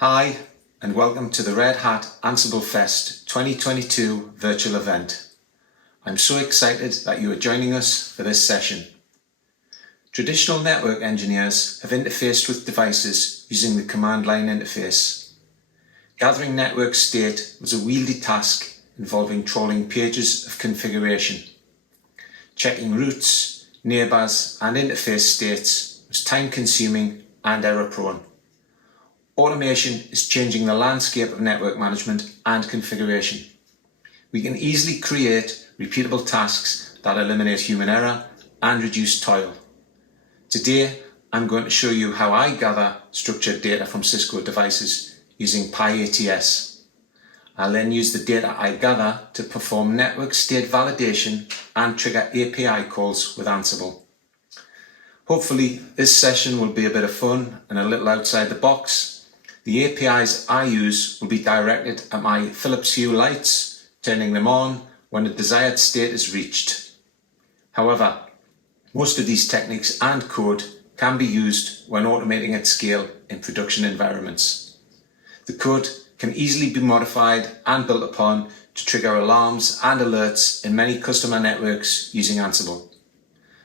Hi, and welcome to the Red Hat AnsibleFest 2022 virtual event. I'm so excited that you are joining us for this session. Traditional network engineers have interfaced with devices using the command line interface. Gathering network state was a wieldy task involving trawling pages of configuration. Checking routes, neighbours and interface states was time-consuming and error-prone. Automation is changing the landscape of network management and configuration. We can easily create repeatable tasks that eliminate human error and reduce toil. Today, I'm going to show you how I gather structured data from Cisco devices using Pyats. I'll then use the data I gather to perform network state validation and trigger API calls with Ansible. Hopefully, this session will be a bit of fun and a little outside the box. The APIs I use will be directed at my Phillips hue lights, turning them on when the desired state is reached. However, most of these techniques and code can be used when automating at scale in production environments. The code can easily be modified and built upon to trigger alarms and alerts in many customer networks using Ansible.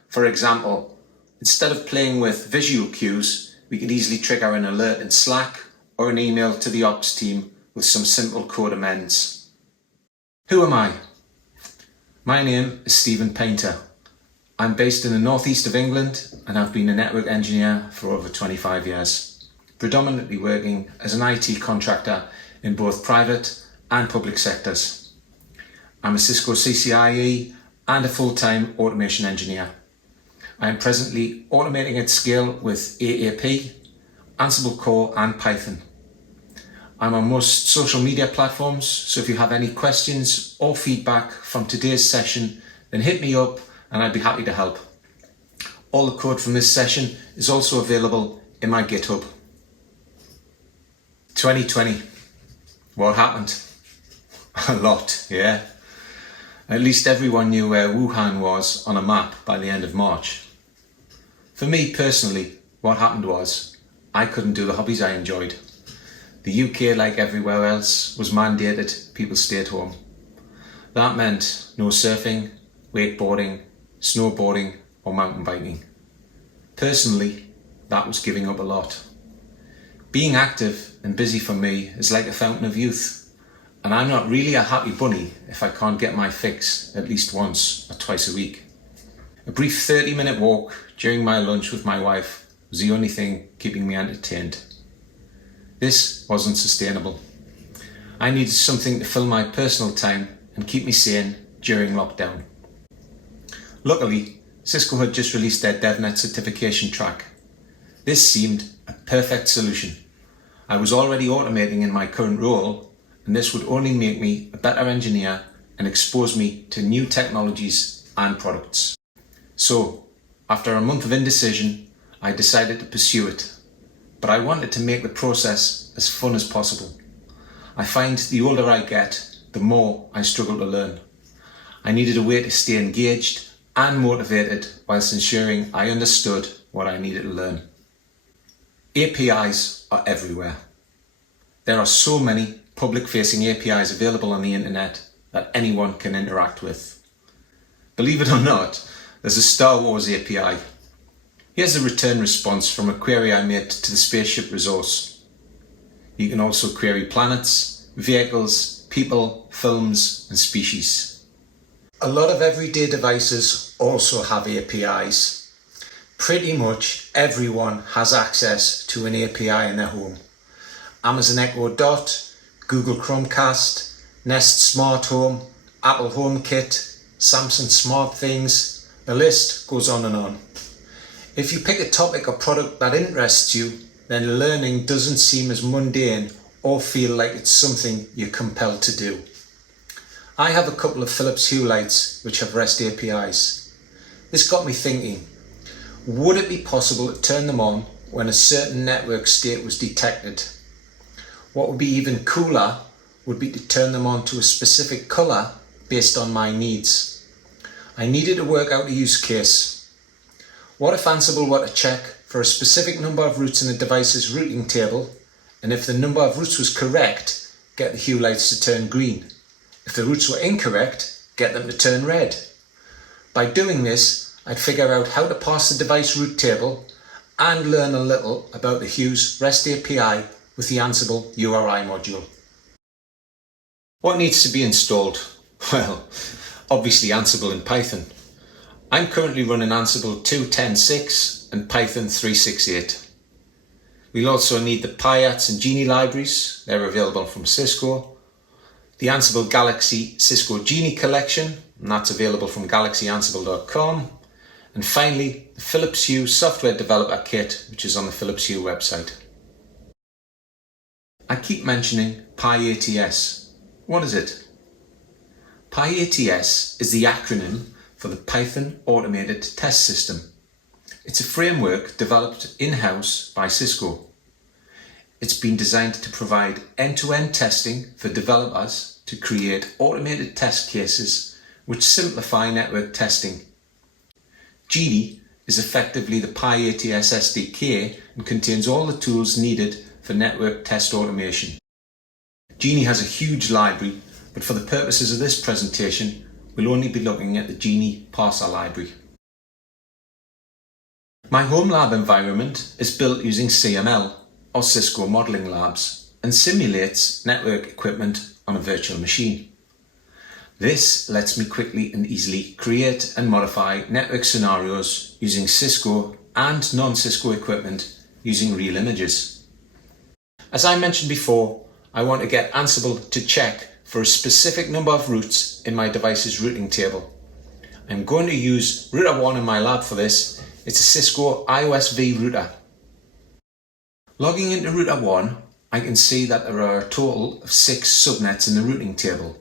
For example, instead of playing with visual cues, we could easily trigger an alert in Slack or an email to the ops team with some simple code amends. Who am I? My name is Stephen Painter. I'm based in the northeast of England and I've been a network engineer for over 25 years, predominantly working as an IT contractor in both private and public sectors. I'm a Cisco CCIE and a full-time automation engineer. I am presently automating at scale with AAP, Ansible Core and Python. I'm on most social media platforms, so if you have any questions or feedback from today's session, then hit me up and I'd be happy to help. All the code from this session is also available in my GitHub. 2020. What happened? A lot, yeah. At least everyone knew where Wuhan was on a map by the end of March. For me personally, what happened was I couldn't do the hobbies I enjoyed. The UK, like everywhere else, was mandated people stayed home. That meant no surfing, wakeboarding, snowboarding or mountain biking. Personally, that was giving up a lot. Being active and busy for me is like a fountain of youth, and I'm not really a happy bunny if I can't get my fix at least once or twice a week. A brief 30-minute walk during my lunch with my wife was the only thing keeping me entertained. This wasn't sustainable. I needed something to fill my personal time and keep me sane during lockdown. Luckily, Cisco had just released their DevNet certification track. This seemed a perfect solution. I was already automating in my current role, and this would only make me a better engineer and expose me to new technologies and products. So, after a month of indecision, I decided to pursue it. But I wanted to make the process as fun as possible. I find the older I get, the more I struggle to learn. I needed a way to stay engaged and motivated whilst ensuring I understood what I needed to learn. APIs are everywhere. There are so many public-facing APIs available on the internet that anyone can interact with. Believe it or not, there's a Star Wars API. Here's a return response from a query I made to the spaceship resource. You can also query planets, vehicles, people, films, and species. A lot of everyday devices also have APIs. Pretty much everyone has access to an API in their home. Amazon Echo Dot, Google Chromecast, Nest Smart Home, Apple HomeKit, Samsung SmartThings, the list goes on and on. If you pick a topic or product that interests you, then learning doesn't seem as mundane or feel like it's something you're compelled to do. I have a couple of Phillips hue lights which have REST APIs. This got me thinking, would it be possible to turn them on when a certain network state was detected? What would be even cooler would be to turn them on to a specific colour based on my needs. I needed to work out a use case. What if Ansible were to check for a specific number of routes in a device's routing table and if the number of routes was correct, get the hue lights to turn green. If the routes were incorrect, get them to turn red. By doing this, I'd figure out how to parse the device route table and learn a little about the Hue's REST API with the Ansible URI module. What needs to be installed? Well, obviously Ansible and Python. I'm currently running Ansible 2.10.6 and Python 3.6.8. We'll also need the Pyats and Genie libraries. They're available from Cisco. The Ansible Galaxy Cisco Genie collection, and that's available from galaxyansible.com. And finally, the Phillips Hue software developer kit, which is on the Phillips Hue website. I keep mentioning Pyats. What is it? Pyats is the acronym for the Python Automated Test System. It's a framework developed in-house by Cisco. It's been designed to provide end-to-end testing for developers to create automated test cases which simplify network testing. Genie is effectively the Pyats SDK and contains all the tools needed for network test automation. Genie has a huge library, but for the purposes of this presentation, we'll only be looking at the Genie parser library. My home lab environment is built using CML, or Cisco Modeling Labs, and simulates network equipment on a virtual machine. This lets me quickly and easily create and modify network scenarios using Cisco and non-Cisco equipment using real images. As I mentioned before, I want to get Ansible to check for a specific number of routes in my device's routing table. I'm going to use router 1 in my lab for this. It's a Cisco IOSV router. Logging into router 1, I can see that there are a total of 6 subnets in the routing table,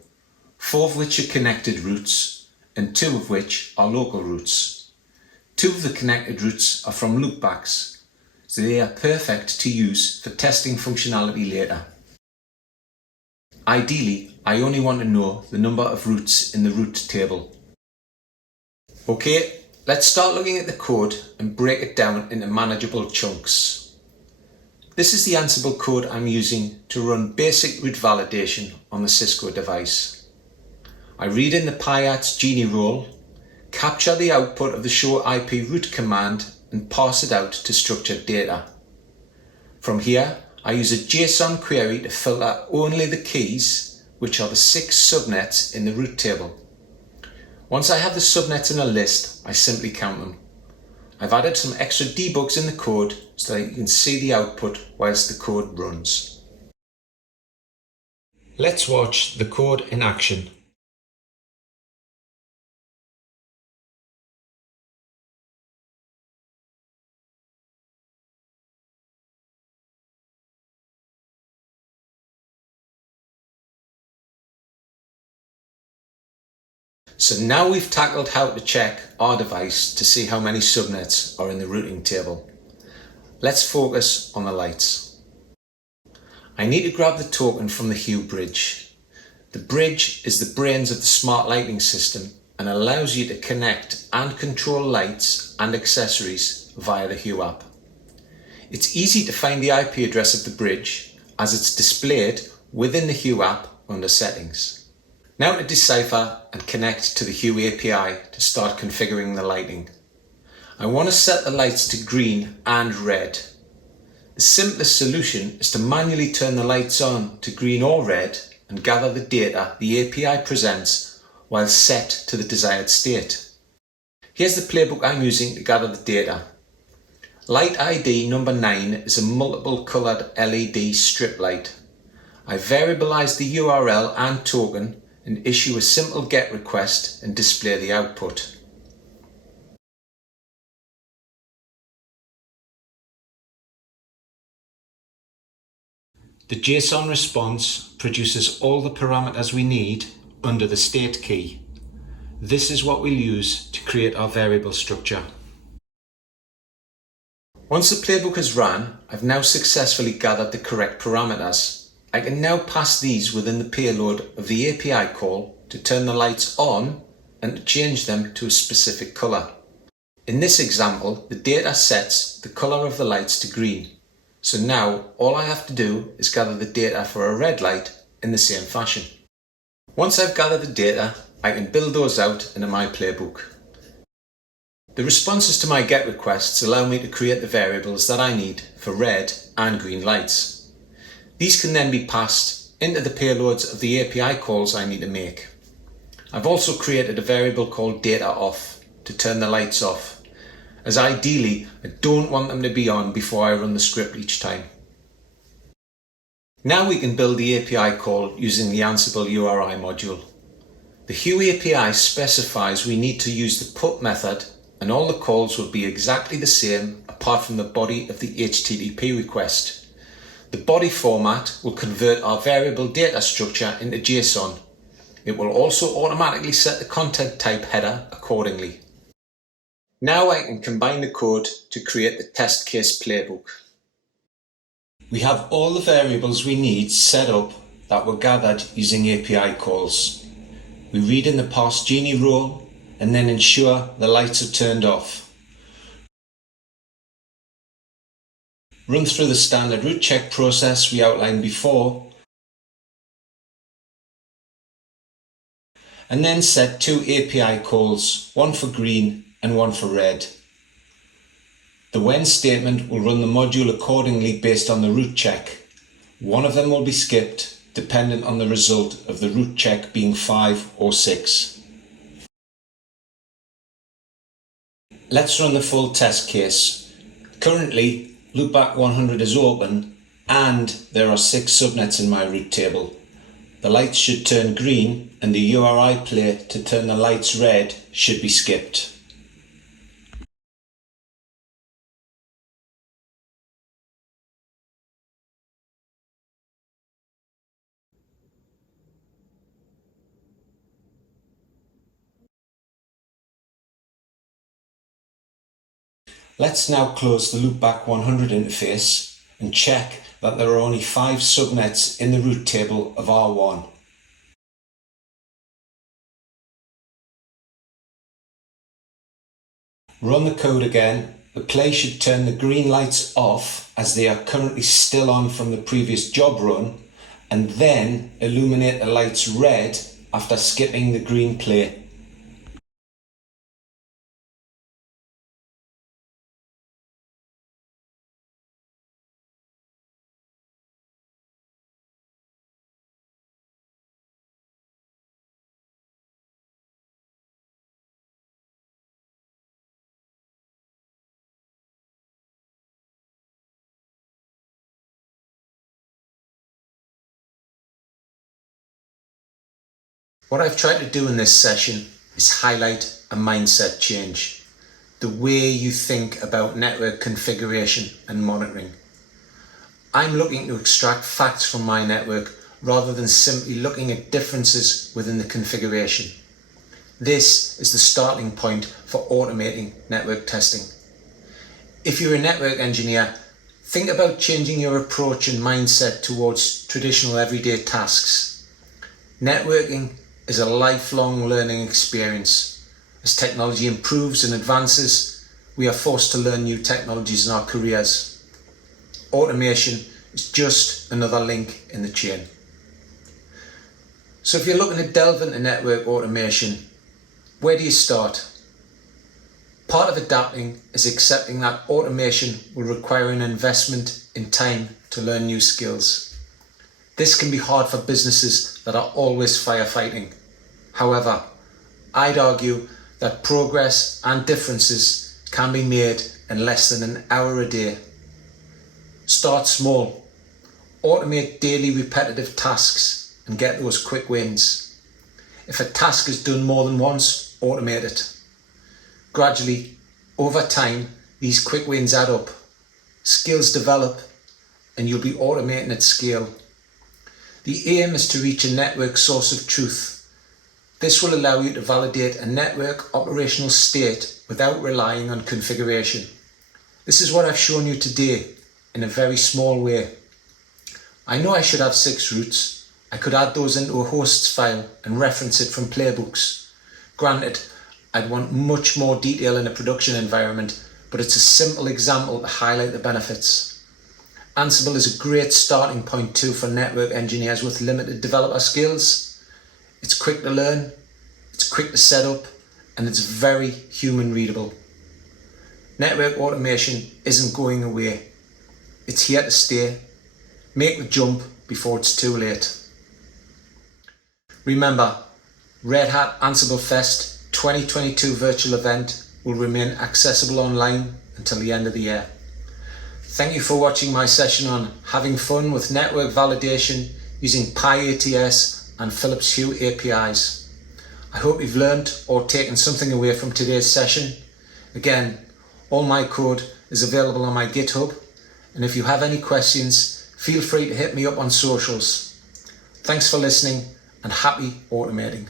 4 of which are connected routes and 2 of which are local routes. 2 of the connected routes are from loopbacks, so they are perfect to use for testing functionality later. Ideally, I only want to know the number of routes in the route table. Okay, let's start looking at the code and break it down into manageable chunks. This is the Ansible code I'm using to run basic route validation on the Cisco device. I read in the Pyats Genie role, capture the output of the show IP route command and parse it out to structured data. From here, I use a JSON query to filter only the keys, which are the 6 subnets in the route table. Once I have the subnets in a list, I simply count them. I've added some extra debugs in the code so that you can see the output whilst the code runs. Let's watch the code in action. So now we've tackled how to check our device to see how many subnets are in the routing table. Let's focus on the lights. I need to grab the token from the Hue bridge. The bridge is the brains of the smart lighting system and allows you to connect and control lights and accessories via the Hue app. It's easy to find the IP address of the bridge as it's displayed within the Hue app under Settings. Now to decipher and connect to the Hue API to start configuring the lighting. I want to set the lights to green and red. The simplest solution is to manually turn the lights on to green or red and gather the data the API presents while set to the desired state. Here's the playbook I'm using to gather the data. Light ID number 9 is a multiple coloured LED strip light. I variabilize the URL and token and issue a simple GET request and display the output. The JSON response produces all the parameters we need under the state key. This is what we'll use to create our variable structure. Once the playbook is run, I've now successfully gathered the correct parameters. I can now pass these within the payload of the API call to turn the lights on and to change them to a specific colour. In this example, the data sets the colour of the lights to green, So now all I have to do is gather the data for a red light in the same fashion. Once I've gathered the data, I can build those out into my playbook. The responses to my GET requests allow me to create the variables that I need for red and green lights. These can then be passed into the payloads of the API calls I need to make. I've also created a variable called data_off to turn the lights off, as ideally I don't want them to be on before I run the script each time. Now we can build the API call using the Ansible URI module. The Hue API specifies we need to use the put method, and all the calls will be exactly the same apart from the body of the HTTP request. The body format will convert our variable data structure into JSON. It will also automatically set the content type header accordingly. Now I can combine the code to create the test case playbook. We have all the variables we need set up that were gathered using API calls. We read in the parse genie role and then ensure the lights are turned off. Run through the standard root check process we outlined before, and then set two API calls, one for green and one for red. The when statement will run the module accordingly based on the root check. One of them will be skipped dependent on the result of the root check being 5 or 6. Let's run the full test case. Currently, loopback 100 is open and there are 6 subnets in my root table. The lights should turn green and the URI play to turn the lights red should be skipped. Let's now close the loopback 100 interface and check that there are only 5 subnets in the root table of R1. Run the code again. The play should turn the green lights off as they are currently still on from the previous job run, and then illuminate the lights red after skipping the green play. What I've tried to do in this session is highlight a mindset change, the way you think about network configuration and monitoring. I'm looking to extract facts from my network rather than simply looking at differences within the configuration. This is the starting point for automating network testing. If you're a network engineer, think about changing your approach and mindset towards traditional everyday tasks. Networking is a lifelong learning experience. As technology improves and advances, we are forced to learn new technologies in our careers. Automation is just another link in the chain. So if you're looking to delve into network automation, where do you start? Part of adapting is accepting that automation will require an investment in time to learn new skills. This can be hard for businesses that are always firefighting. However, I'd argue that progress and differences can be made in less than an hour a day. Start small. Automate daily repetitive tasks and get those quick wins. If a task is done more than once, automate it. Gradually, over time, these quick wins add up. Skills develop and you'll be automating at scale. The aim is to reach a network source of truth. This will allow you to validate a network operational state without relying on configuration. This is what I've shown you today in a very small way. I know I should have 6 routes. I could add those into a hosts file and reference it from playbooks. Granted, I'd want much more detail in a production environment, but it's a simple example to highlight the benefits. Ansible is a great starting point too for network engineers with limited developer skills. It's quick to learn, it's quick to set up, and it's very human readable. Network automation isn't going away. It's here to stay. Make the jump before it's too late. Remember, Red Hat AnsibleFest 2022 virtual event will remain accessible online until the end of the year. Thank you for watching my session on having fun with network validation using Pyats and Phillips Hue APIs. I hope you've learned or taken something away from today's session. Again, all my code is available on my GitHub, and if you have any questions, feel free to hit me up on socials. Thanks for listening and happy automating.